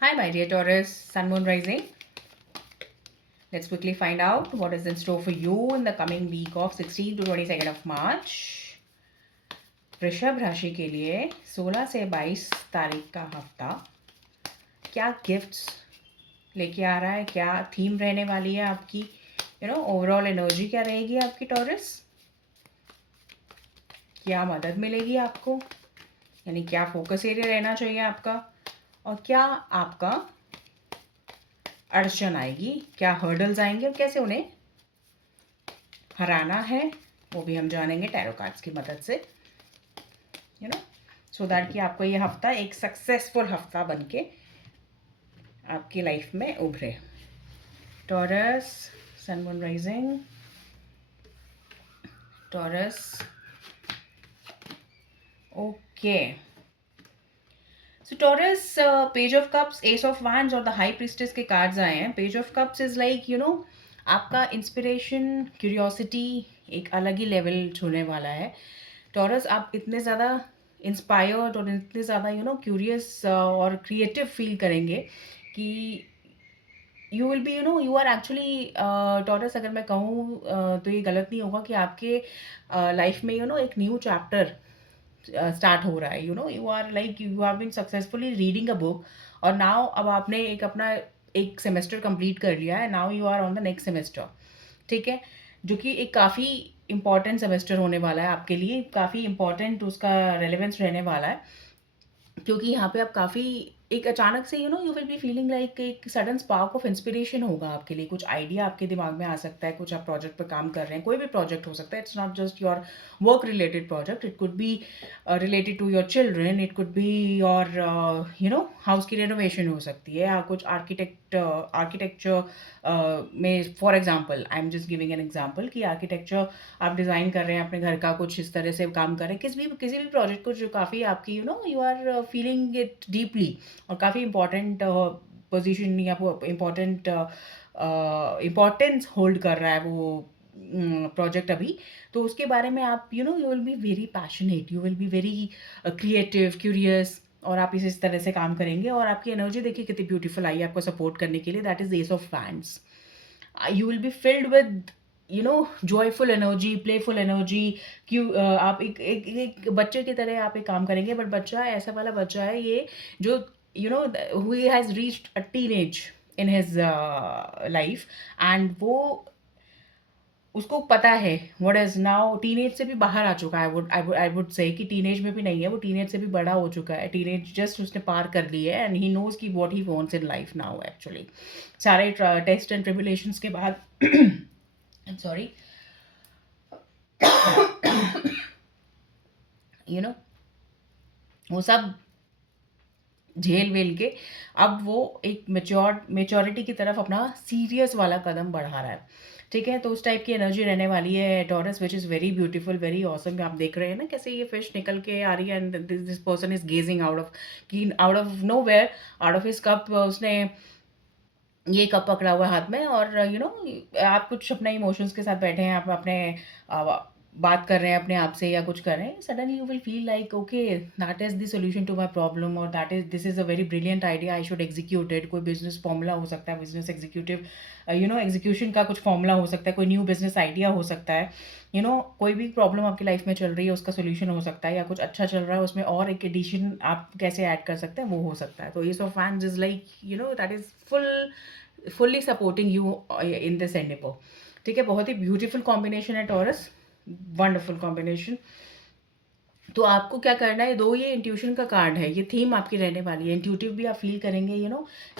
Hi, my dear Taurus, Sun Moon Rising. Let's quickly find out what is in store for you in the coming week of 16 to 22nd of March. वृषभ राशि के लिए 16 से 22 तारीख का हफ्ता क्या गिफ्ट्स लेके आ रहा है, क्या थीम रहने वाली है आपकी, ओवरऑल एनर्जी क्या रहेगी आपकी टॉरस, क्या मदद मिलेगी आपको, यानी क्या फोकस एरिया रहना चाहिए आपका, और क्या आपका अड़चन आएगी, क्या हर्डल्स आएंगे और कैसे उन्हें हराना है, वो भी हम जानेंगे टैरो कार्ड्स की मदद से, सो दैट कि आपको ये हफ्ता एक सक्सेसफुल हफ्ता बनके आपकी लाइफ में उभरे। Taurus, sun moon rising, Taurus, okay. So Taurus, page of cups, ace of wands और द हाई प्रीस्टेस के कार्ड्स आए हैं। Page of cups is like आपका इंस्पिरेशन, क्यूरियोसिटी एक अलग ही लेवल छूने वाला है। टॉरस, आप इतने ज़्यादा इंस्पायर्ड और इतने ज़्यादा क्यूरियस और क्रिएटिव फील करेंगे कि you will be you are actually Taurus, अगर मैं कहूँ तो ये गलत नहीं होगा कि आपके लाइफ में एक न्यू चैप्टर स्टार्ट हो रहा है। You are like you have been successfully reading a book और नाउ अब आपने एक अपना एक सेमेस्टर कंप्लीट कर लिया है। Now you are on the next semester, ठीक है, जो कि एक काफ़ी इंपॉर्टेंट सेमेस्टर होने वाला है आपके लिए, काफ़ी इंपॉर्टेंट उसका रेलेवेंस रहने वाला है, क्योंकि यहाँ पे आप काफ़ी एक अचानक से you will be feeling like एक सडन स्पार्क ऑफ इंस्पिरेशन होगा आपके लिए, कुछ आइडिया आपके दिमाग में आ सकता है, कुछ आप प्रोजेक्ट पे काम कर रहे हैं, कोई भी प्रोजेक्ट हो सकता है, it's not just your work related project, it could be related to your children, it could be your house की रेनोवेशन हो सकती है, या कुछ आर्किटेक्चर में, for example I am just giving an example कि आर्किटेक्चर आप डिज़ाइन कर रहे हैं अपने घर का, कुछ इस तरह से काम कर रहे हैं, किसी भी प्रोजेक्ट को जो काफ़ी आपकी you are feeling it deeply और काफ़ी इम्पॉर्टेंट पोजीशन या इम्पॉर्टेंट इम्पॉर्टेंस होल्ड कर रहा है वो प्रोजेक्ट अभी, तो उसके बारे में आप you will be very passionate, you will be very creative, curious, और आप इस तरह से काम करेंगे और आपकी एनर्जी देखिए कितनी ब्यूटीफुल आई है आपको सपोर्ट करने के लिए, that is S of fans. You will be filled with joyful energy, playful energy. क्यों आप एक बच्चे की तरह आप एक काम करेंगे, बट बच्चा ऐसा वाला बच्चा है ये जो who has reached a teenage in his life, and वो उसको पता है व्हाट इज नाउ, टीनेज से भी बाहर आ चुका है, आई वुड से कि टीनेज में भी नहीं है वो, टीनेज से भी बड़ा हो चुका है, टीनेज जस्ट उसने पार कर ली है, एंड ही नोज की what he wants in life now actually, सारे टेस्ट एंड ट्रिबुलेशंस के बाद सॉरी यू नो वो सब झेल वेल के अब वो एक मेच्योरिटी की तरफ अपना सीरियस वाला कदम बढ़ा रहा है, ठीक है, तो उस टाइप की एनर्जी रहने वाली है taurus, which is very beautiful, very awesome. आप देख रहे हैं ना कैसे ये फिश निकल के आ रही है, and this person is gazing out of कि out of nowhere, out of his cup उसने ये कप पकड़ा हुआ है हाथ में, और आप कुछ अपने इमोशंस के साथ बैठे हैं, आप अपने अ, बात कर रहे हैं अपने आप से या कुछ कर रहे हैं, suddenly you will feel like okay, that is the solution to my problem, और that is this is a very brilliant idea, I should execute it. कोई बिजनेस फॉर्मूला हो सकता है, बिजनेस एग्जीक्यूटिव एग्जीक्यूशन का कुछ फॉर्मूला हो सकता है, कोई न्यू बिजनेस आइडिया हो सकता है, कोई भी प्रॉब्लम आपकी लाइफ में चल रही है उसका सोल्यूशन हो सकता है, या कुछ अच्छा चल रहा है उसमें और एक एडिशन आप कैसे ऐड कर सकते हैं वो हो सकता है। तो S of fans is like that is fully supporting you in this Endeavour, ठीक है, बहुत ही ब्यूटीफुल कॉम्बिनेशन है टॉरस, वंडरफुल कॉम्बिनेशन। तो आपको क्या करना है, दो ये इंट्यूशन का कार्ड है, ये थीम आपकी रहने वाली है, इंट्यूटिव भी आप फील करेंगे,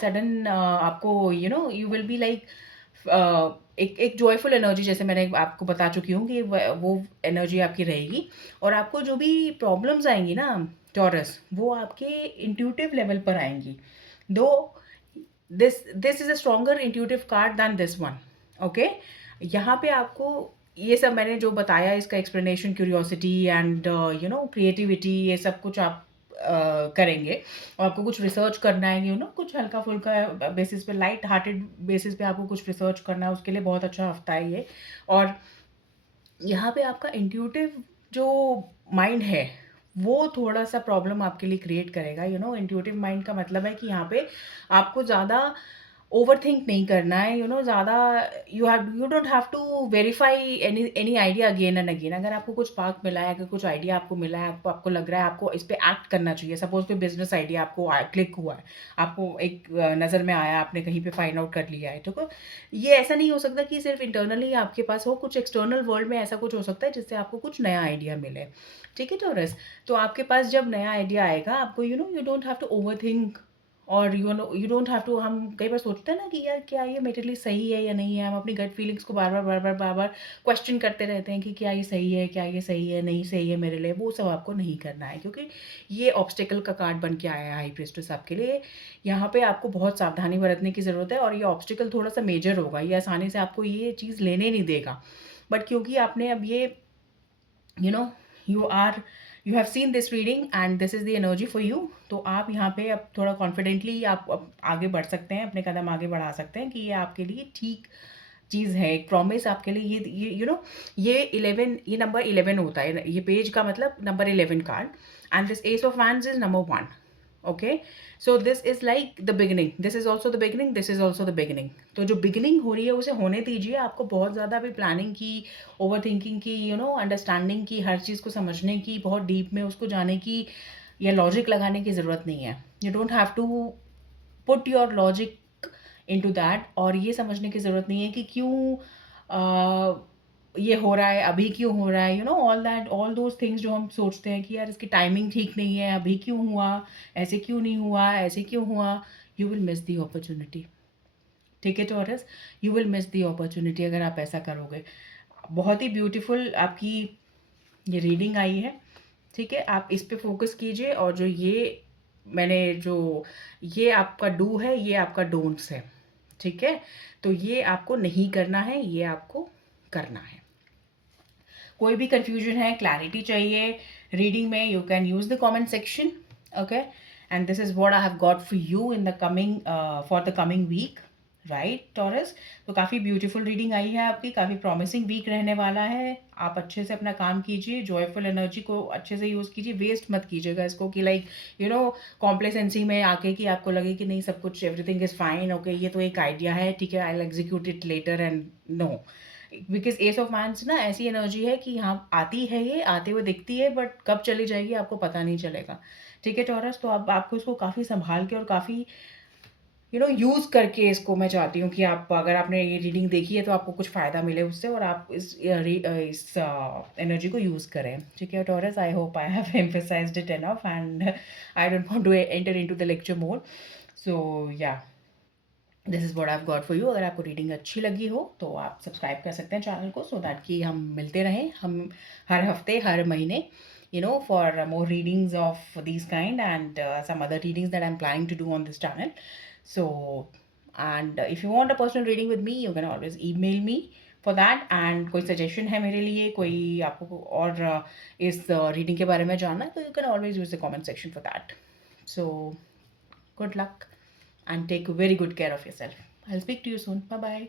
सडन आपको यू विल बी लाइक एक जॉयफुल एनर्जी, जैसे मैंने आपको बता चुकी हूँ कि वो एनर्जी आपकी रहेगी, और आपको जो भी प्रॉब्लम्स आएंगी ना टॉरस, वो आपके इंट्यूटिव लेवल पर आएंगी, दो this is a stronger intuitive card than this one, okay. यहाँ पे आपको ये सब मैंने जो बताया, इसका एक्सप्लेनेशन, क्यूरियोसिटी एंड क्रिएटिविटी, ये सब कुछ आप करेंगे, और आपको कुछ रिसर्च करना है, कुछ हल्का फुल्का बेसिस पे, लाइट हार्टेड बेसिस पे आपको कुछ रिसर्च करना है, उसके लिए बहुत अच्छा हफ्ता है ये। और यहाँ पे आपका इंट्यूटिव जो माइंड है वो थोड़ा-सा प्रॉब्लम आपके लिए क्रिएट करेगा। इंट्यूटिव माइंड का मतलब है कि यहाँ पे आपको ज़्यादा ओवरथिंक नहीं करना है, ज़्यादा you don't have to verify any any idea again and again. अगर आपको कुछ स्पार्क मिला है, अगर कुछ आइडिया आपको मिला है, आपको आपको लग रहा है आपको इस पे एक्ट करना चाहिए। सपोज़ कोई बिज़नेस आइडिया आपको क्लिक हुआ है, आपको एक नज़र में आया, आपने कहीं पे फाइंड आउट कर लिया है, तो ये ऐसा नहीं हो सकता कि सिर्फ़ इंटरनली आपके पास हो, कुछ एक्सटर्नल वर्ल्ड में ऐसा कुछ हो सकता है जिससे आपको कुछ नया आइडिया मिले। ठीक है टॉरस? तो आपके पास जब नया आइडिया आएगा, आपको you don't have to overthink, और यू डोंट हैव टू। हम कई बार सोचते हैं ना कि यार क्या ये मेरे लिए सही है या नहीं है। हम अपनी गट फीलिंग्स को बार बार क्वेश्चन करते रहते हैं कि क्या ये सही है, क्या ये सही है, नहीं सही है मेरे लिए। वो सब आपको नहीं करना है, क्योंकि ये ऑब्स्टिकल का कार्ड बन के आया है हाई प्रीस्टेस आपके लिए। यहाँ पे आपको बहुत सावधानी बरतने की ज़रूरत है, और ये ऑब्स्टिकल थोड़ा सा मेजर होगा, ये आसानी से आपको ये चीज़ लेने नहीं देगा। बट क्योंकि आपने अब ये you know you are you have seen this reading and this is the energy for you, तो आप यहाँ पे अब थोड़ा कॉन्फिडेंटली आप अब आगे बढ़ सकते हैं, अपने कदम आगे बढ़ा सकते हैं कि ये आपके लिए ठीक चीज़ है, एक प्रॉमिस आपके लिए। ये ये 11, ये नंबर 11 होता है, ये पेज का मतलब number 11 card, and this S of wands is number 1। Okay, so this is like the beginning, this is also the beginning, this is also the beginning. तो जो बिगिनिंग हो रही है उसे होने दीजिए। आपको बहुत ज़्यादा अभी प्लानिंग की, ओवर थिंकिंग की, अंडरस्टैंडिंग की, हर चीज़ को समझने की, बहुत डीप में उसको जाने की या लॉजिक लगाने की ज़रूरत नहीं है। You don't have to put your logic into that, और ये समझने की ज़रूरत नहीं है कि क्यों ये हो रहा है, अभी क्यों हो रहा है, all that, all those things जो हम सोचते हैं कि यार इसकी टाइमिंग ठीक नहीं है, अभी क्यों हुआ, ऐसे क्यों नहीं हुआ, ऐसे क्यों हुआ। You will miss the opportunity. ठीक है taurus? You will miss the opportunity अगर आप ऐसा करोगे। बहुत ही ब्यूटीफुल आपकी ये रीडिंग आई है। ठीक है, आप इस पे फोकस कीजिए, और जो ये मैंने जो ये आपका डू है, ये आपका डोंट्स है। ठीक है, तो ये आपको नहीं करना है, ये आपको करना है। कोई भी कंफ्यूजन है, क्लैरिटी चाहिए रीडिंग में, you can use the comment section. Okay, and this is what I have got for you in the coming for the coming week, right Taurus? तो काफ़ी ब्यूटीफुल रीडिंग आई है आपकी, काफ़ी promising week रहने वाला है। आप अच्छे से अपना काम कीजिए, जॉयफुल एनर्जी को अच्छे से यूज़ कीजिए, वेस्ट मत कीजिएगा इसको कि लाइक कॉम्प्लेसेंसी में आके कि आपको लगे कि नहीं सब कुछ एवरीथिंग इज़ फाइन, ओके ये तो एक आइडिया है, ठीक है, I will execute it later, and no. Because ace of wands ना ऐसी एनर्जी है कि यहाँ आती है, ये आते हुए दिखती है, बट कब चली जाएगी आपको पता नहीं चलेगा। ठीक है टॉरस? तो अब आपको इसको काफ़ी संभाल के और काफ़ी यूज़ करके, इसको मैं चाहती हूँ कि आप, अगर आपने ये रीडिंग देखी है तो आपको कुछ फ़ायदा मिले उससे, और आप इस एनर्जी को यूज़ करें। ठीक है टॉरस? I hope I have emphasized it enough, and I don't want to enter into the lecture mode. So yeah, this is what I have got for you. अगर आपको रीडिंग अच्छी लगी हो तो आप सब्सक्राइब कर सकते हैं चैनल को, सो दैट कि हम मिलते रहें, हम हर हफ्ते, हर महीने, for more readings of these kind, and some other readings that I'm planning to do on this channel. So, and if you want a personal reading with me, you can always email me for that. And कोई suggestion है मेरे लिए, कोई आपको और इस reading के बारे में जानना है, तो you can always use the comment section for that. So, good luck and take very good care of yourself. I'll speak to you soon. Bye bye.